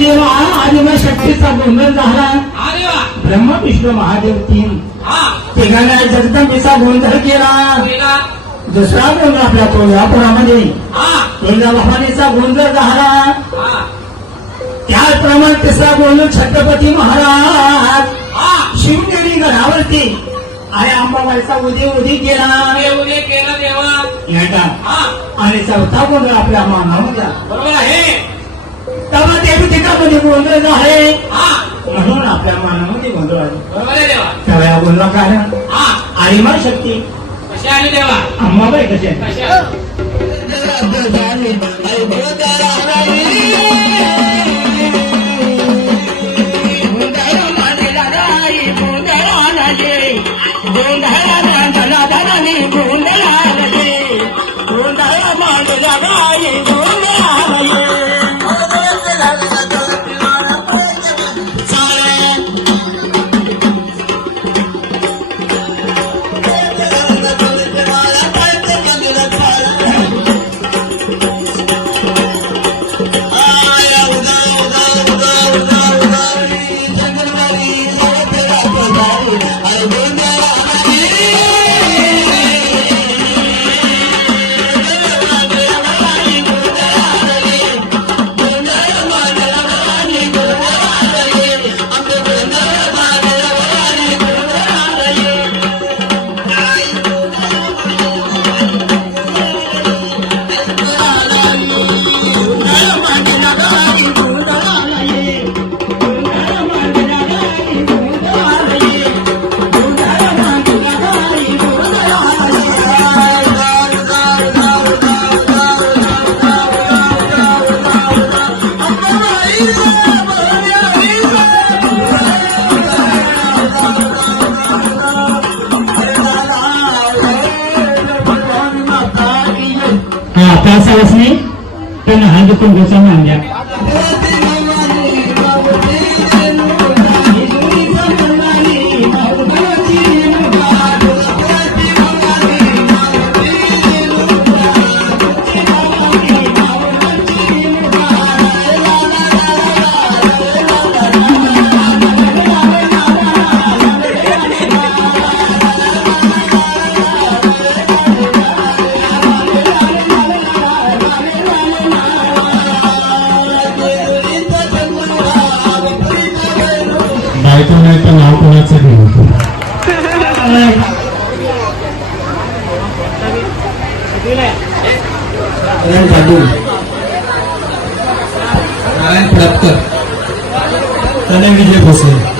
देवा आदिमा शक्तीचा गोंधळ झाला. ब्रह्मा विष्णू महादेव तीन तिघांना जगदंबेचा गोंधळ केला. दुसरा गोंधळ आपल्या तुळजापुरामध्ये तुळजाभवानीचा गोंधळ झाला. त्याचप्रमाणे तिसरा गोंधळ छत्रपती महाराज शिवनेरी गडावरती आई अंबाबाईचा उदी केला. आणि चौथा गोंधळ आपल्या मानामध्ये बरोबर आहे. तेव्हा देवी ठिकाणी गोंधळ झाले म्हणून आपल्या मानामध्ये गोंधळ आहे. तेव्हा या गोंधळ कारण आईमा शक्ती कशी आली देवा अंबाबाई कशी त्यावेळेस त्यांना हा दुखून घोषणा मानल्या. नाव कोणाचं घेऊ नारायण फडतकर, विजय भोसले.